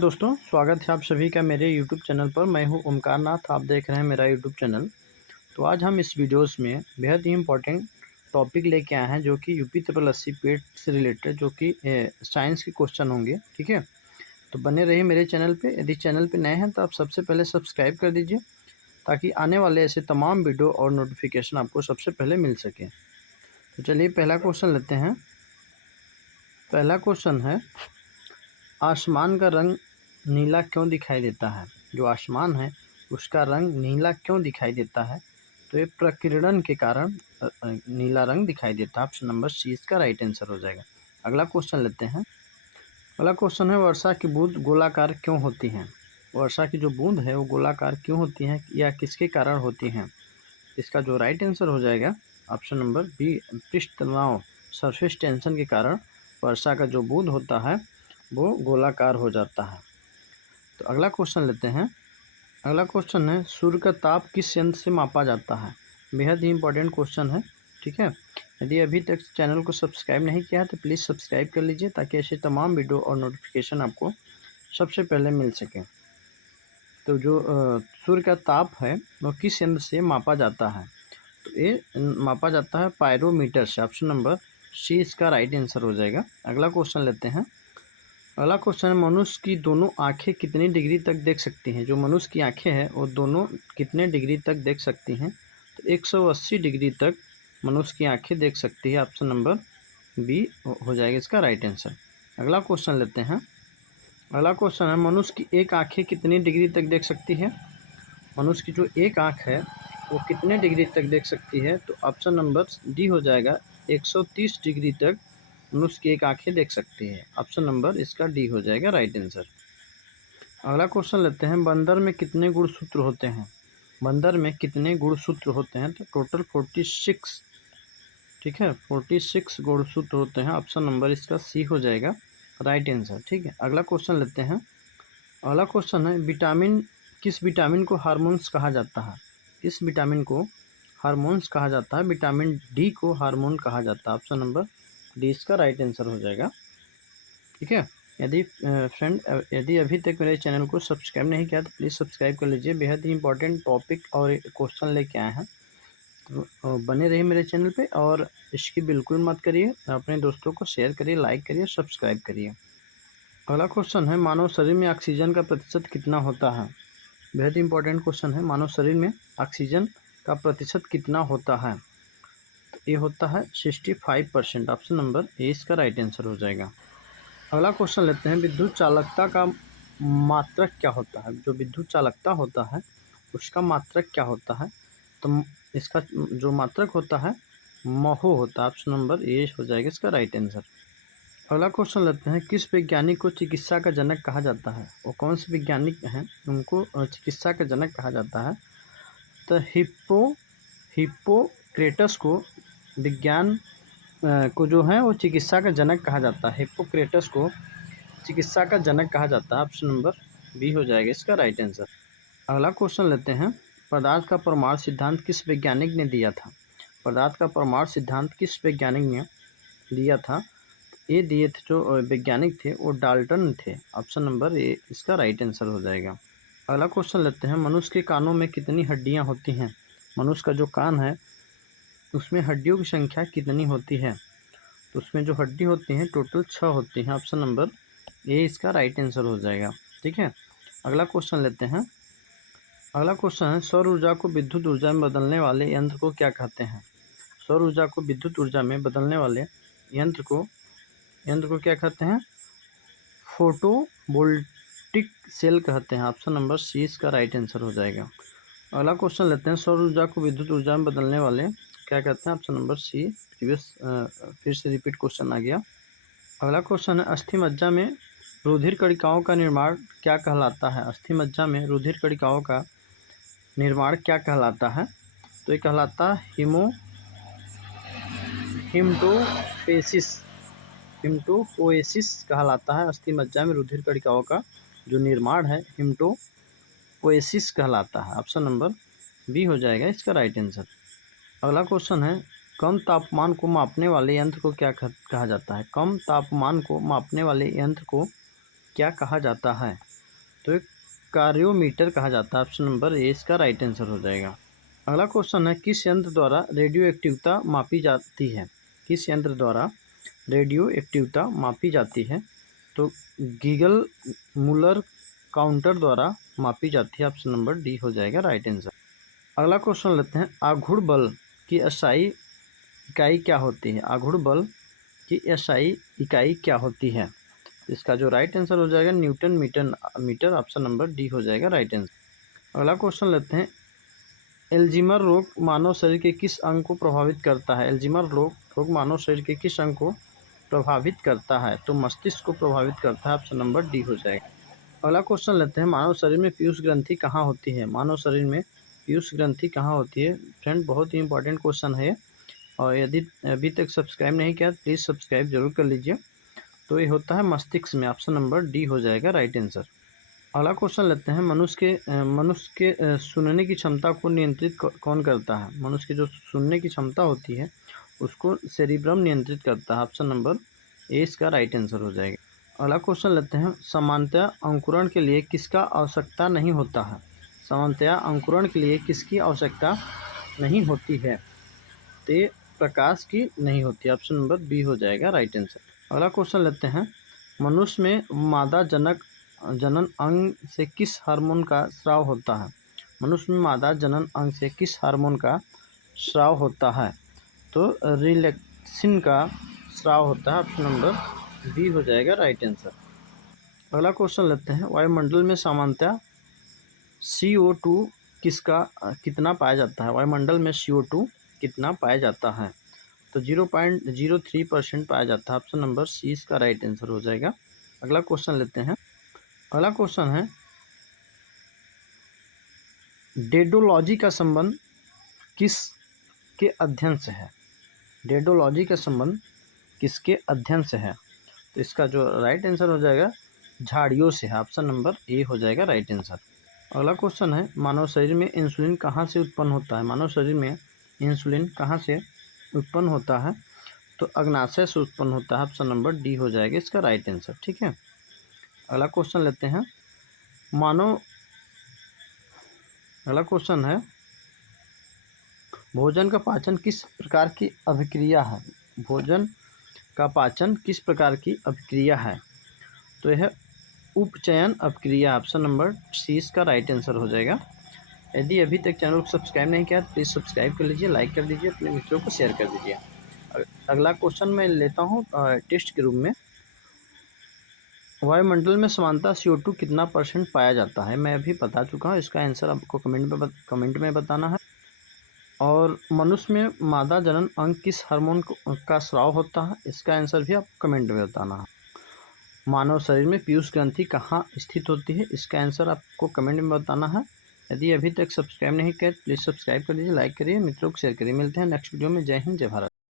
दोस्तों, स्वागत है आप सभी का मेरे YouTube चैनल पर। मैं हूं ओमकार नाथ, आप देख रहे हैं मेरा YouTube चैनल। तो आज हम इस वीडियोस में बेहद ही इम्पोर्टेंट टॉपिक लेके आए हैं, जो कि यूपी ट्रिपल 80 पेट से रिलेटेड, जो कि साइंस के क्वेश्चन होंगे। ठीक है, तो बने रहिए मेरे चैनल पे। यदि चैनल पे नए हैं तो आप सबसे पहले सब्सक्राइब कर दीजिए, ताकि आने वाले ऐसे तमाम वीडियो और नोटिफिकेशन आपको सबसे पहले मिल सके। तो चलिए पहला क्वेश्चन लेते हैं। पहला क्वेश्चन है, आसमान का रंग नीला क्यों दिखाई देता है? जो आसमान है उसका रंग नीला क्यों दिखाई देता है? तो ये प्रकीर्णन के कारण नीला रंग दिखाई देता है। ऑप्शन नंबर सी इसका राइट आंसर हो जाएगा। अगला क्वेश्चन लेते हैं। अगला क्वेश्चन है, वर्षा की बूंद गोलाकार क्यों होती हैं? वर्षा की जो बूंद है वो गोलाकार क्यों होती हैं या किसके कारण होती हैं? इसका जो राइट आंसर हो जाएगा ऑप्शन नंबर बी, पृष्ठ तनाव, सरफेस टेंशन के कारण वर्षा का जो बूंद होता है वो गोलाकार हो जाता है। तो अगला क्वेश्चन लेते हैं। अगला क्वेश्चन है, सूर्य का ताप किस यंत्र से मापा जाता है? बेहद ही इंपॉर्टेंट क्वेश्चन है। ठीक है, यदि अभी तक चैनल को सब्सक्राइब नहीं किया है तो प्लीज़ सब्सक्राइब कर लीजिए, ताकि ऐसे तमाम वीडियो और नोटिफिकेशन आपको सबसे पहले मिल सके। तो जो सूर्य का ताप है वो किस यंत्र से मापा जाता है? तो ये मापा जाता है पायरोमीटर से। ऑप्शन नंबर सी इसका राइट आंसर हो जाएगा। अगला क्वेश्चन लेते हैं। अगला क्वेश्चन है, मनुष्य की दोनों आंखें कितनी डिग्री तक देख सकती हैं? जो मनुष्य की आंखें हैं वो दोनों कितने डिग्री तक देख सकती हैं? तो 180 डिग्री तक मनुष्य की आंखें देख सकती है। ऑप्शन नंबर बी हो जाएगा इसका राइट आंसर। अगला क्वेश्चन लेते हैं। अगला क्वेश्चन है, मनुष्य की एक आंखें कितनी डिग्री तक देख सकती है? मनुष्य की जो एक आंख है वो कितने डिग्री तक देख सकती है? तो ऑप्शन नंबर डी हो जाएगा, 130 डिग्री तक मनुष्य की एक आंखें देख सकती है। ऑप्शन नंबर इसका डी हो जाएगा राइट आंसर। अगला क्वेश्चन लेते हैं। बंदर में कितने गुणसूत्र होते हैं? बंदर में कितने गुणसूत्र होते हैं? तो टोटल 46। ठीक है, 46 गुणसूत्र होते हैं। ऑप्शन नंबर इसका सी हो जाएगा राइट आंसर। ठीक है, अगला क्वेश्चन लेते हैं। अगला क्वेश्चन है, किस विटामिन को हार्मोन्स कहा जाता है? किस विटामिन को हार्मोन्स कहा जाता है? विटामिन डी को हार्मोन कहा जाता है। ऑप्शन नंबर डी इसका राइट आंसर हो जाएगा। ठीक है, यदि अभी तक मेरे चैनल को सब्सक्राइब नहीं किया तो प्लीज़ सब्सक्राइब कर लीजिए। बेहद ही इंपॉर्टेंट टॉपिक और क्वेश्चन लेके आए हैं। तो बने रहिए मेरे चैनल पे, और इसकी बिल्कुल मत करिए, अपने दोस्तों को शेयर करिए, लाइक करिए, सब्सक्राइब करिए। अगला क्वेश्चन है, मानव शरीर में ऑक्सीजन का प्रतिशत कितना होता है? बेहद इंपॉर्टेंट क्वेश्चन है। मानव शरीर में ऑक्सीजन का प्रतिशत कितना होता है? तो ये होता है 65%। ऑप्शन नंबर ए इसका राइट आंसर हो जाएगा। अगला क्वेश्चन लेते हैं। विद्युत चालकता का मात्रक क्या होता है? जो विद्युत चालकता होता है उसका मात्रक क्या होता है? तो इसका जो मात्रक होता है महो होता है। ऑप्शन नंबर ए हो जाएगा इसका राइट आंसर। अगला क्वेश्चन लेते हैं। किस वैज्ञानिक को चिकित्सा का जनक कहा जाता है? वो कौन से वैज्ञानिक हैं उनको चिकित्सा का जनक कहा जाता है? तो हिप्पोक्रेटस को विज्ञान को जो है वो चिकित्सा का जनक कहा जाता है। हिप्पोक्रेटस को चिकित्सा का जनक कहा जाता है। ऑप्शन नंबर बी हो जाएगा इसका राइट आंसर। अगला क्वेश्चन लेते हैं। पदार्थ का परमाणु सिद्धांत किस वैज्ञानिक ने दिया था? पदार्थ का परमाणु सिद्धांत किस वैज्ञानिक ने दिया था? ये दिए थे जो वैज्ञानिक थे वो डाल्टन थे। ऑप्शन नंबर ए इसका राइट आंसर हो जाएगा। अगला क्वेश्चन लेते हैं। मनुष्य के कानों में कितनी हड्डियां होती हैं? मनुष्य का जो कान है उसमें हड्डियों की संख्या कितनी होती है? तो उसमें जो हड्डी होती हैं टोटल 6 होती हैं। ऑप्शन नंबर ए इसका राइट आंसर हो जाएगा। ठीक है, अगला क्वेश्चन लेते हैं। अगला क्वेश्चन है, सौर ऊर्जा को विद्युत ऊर्जा में बदलने वाले यंत्र को क्या कहते हैं? सौर ऊर्जा को विद्युत ऊर्जा में बदलने वाले यंत्र को क्या कहते हैं? फोटोवोल्टिक सेल कहते हैं। ऑप्शन नंबर सी इसका राइट आंसर हो जाएगा। अगला क्वेश्चन लेते हैं। सौर ऊर्जा को विद्युत ऊर्जा में बदलने वाले क्या कहते हैं? Option number C. फिर से रिपीट क्वेश्चन आ गया। अगला क्वेश्चन है, अस्थि मज्जा में रुधिर कणिकाओं का निर्माण क्या कहलाता है? अस्थि मज्जा में रुधिर कणिकाओं का निर्माण क्या कहलाता है? तो ये कहलाता है हिमटोपोएसिस। हिमटोपोएसिस कहलाता है। अस्थि मज्जा में रुधिर कणिकाओं का जो निर्माण है हिमटोपोएसिस कहलाता है। ऑप्शन नंबर बी हो जाएगा इसका राइट आंसर। अगला क्वेश्चन है, कम तापमान को मापने वाले यंत्र को क्या कहा जाता है? कम तापमान को मापने वाले यंत्र को क्या कहा जाता है? तो ये कार्योमीटर कहा जाता है। ऑप्शन नंबर ए इसका राइट आंसर हो जाएगा। अगला क्वेश्चन है, किस यंत्र द्वारा रेडियो एक्टिवता मापी जाती है? किस यंत्र द्वारा रेडियो एक्टिवता मापी जाती है? तो गीगल मुलर काउंटर द्वारा मापी जाती है। ऑप्शन नंबर डी हो जाएगा राइट आंसर। अगला क्वेश्चन लेते हैं, आघूर्ण बल की SI इकाई क्या होती है? आघूर्ण बल की SI इकाई क्या होती है? इसका जो राइट आंसर हो जाएगा newton metre. Option number D हो जाएगा राइट आंसर। अगला क्वेश्चन लेते हैं, एल्जीमर रोग मानव शरीर के किस अंग को प्रभावित करता है? एल्जीमर रोग मानव शरीर के किस अंग को प्रभावित करता है? तो मस्तिष्क को प्रभावित करता है। ऑप्शन नंबर डी हो जाएगा। अगला क्वेश्चन लेते हैं, मानव शरीर में पीयूष ग्रंथि कहाँ होती है? मानव शरीर में पीयूष ग्रंथि कहाँ होती है? फ्रेंड, बहुत ही इंपॉर्टेंट क्वेश्चन है और यदि अभी तक सब्सक्राइब नहीं किया तो प्लीज़ सब्सक्राइब जरूर कर लीजिए। तो ये होता है मस्तिष्क में। ऑप्शन नंबर डी हो जाएगा राइट आंसर। अगला क्वेश्चन लेते हैं, मनुष्य के सुनने की क्षमता को नियंत्रित कौन करता है? मनुष्य की जो सुनने की क्षमता होती है उसको सेरिब्रम नियंत्रित करता है। ऑप्शन नंबर ए इसका राइट आंसर हो जाएगा। अगला क्वेश्चन लेते हैं, सामान्यतया अंकुरण के लिए किसका आवश्यकता नहीं होता है? सामान्यतया अंकुरण के लिए किसकी आवश्यकता नहीं होती है? तो ये प्रकाश की नहीं होती। ऑप्शन नंबर बी हो जाएगा राइट आंसर। अगला क्वेश्चन लेते हैं, मनुष्य में मादा जनन अंग से किस हार्मोन का स्राव होता है? मनुष्य में मादा जनन अंग से किस हार्मोन का स्राव होता है? तो रिलैक्सिन का स्राव होता है। ऑप्शन नंबर बी हो जाएगा राइट आंसर। अगला क्वेश्चन लेते हैं, वायुमंडल में सामान्यतः CO2 कितना पाया जाता है? वायुमंडल में CO2 कितना पाया जाता है? तो 0.03% पाया जाता है। ऑप्शन नंबर सी इसका राइट आंसर हो जाएगा। अगला क्वेश्चन लेते हैं, अगला क्वेश्चन है, डेडोलॉजी का संबंध किसके अध्ययन से है? डेडोलॉजी का संबंध किसके अध्ययन से है? तो इसका जो राइट आंसर हो जाएगा झाड़ियों से है। ऑप्शन नंबर ए हो जाएगा राइट आंसर। अगला क्वेश्चन है, मानव शरीर में इंसुलिन कहाँ से उत्पन्न होता है? मानव शरीर में इंसुलिन कहाँ से उत्पन्न होता है? तो अग्नाशय से उत्पन्न होता है। ऑप्शन नंबर डी हो जाएगा इसका राइट आंसर। ठीक है। अगला क्वेश्चन लेते हैं, अगला क्वेश्चन है, भोजन का पाचन किस प्रकार की अभिक्रिया है? भोजन का पाचन किस प्रकार की अभिक्रिया है? तो यह उपचयन अभिक्रिया। ऑप्शन नंबर सी इसका राइट आंसर हो जाएगा। यदि अभी तक चैनल को सब्सक्राइब नहीं किया तो प्लीज़ सब्सक्राइब कर लीजिए, लाइक कर दीजिए, अपने मित्रों को शेयर कर दीजिए। अगला क्वेश्चन मैं लेता हूँ टेस्ट के रूप में, वायुमंडल में सामान्यतः CO2 कितना % पाया जाता है? मैं अभी बता चुका हूँ, इसका आंसर आपको कमेंट में बताना है। और मनुष्य में मादा जनन अंग किस हार्मोन का स्राव होता है? इसका आंसर भी आपको कमेंट में बताना है। मानव शरीर में पीयूष ग्रंथि कहाँ स्थित होती है? इसका आंसर आपको कमेंट में बताना है। यदि अभी तक सब्सक्राइब नहीं किया प्लीज़ सब्सक्राइब कर दीजिए, लाइक करिए, मित्रों को शेयर करिए। मिलते हैं नेक्स्ट वीडियो में। जय हिंद, जय भारत।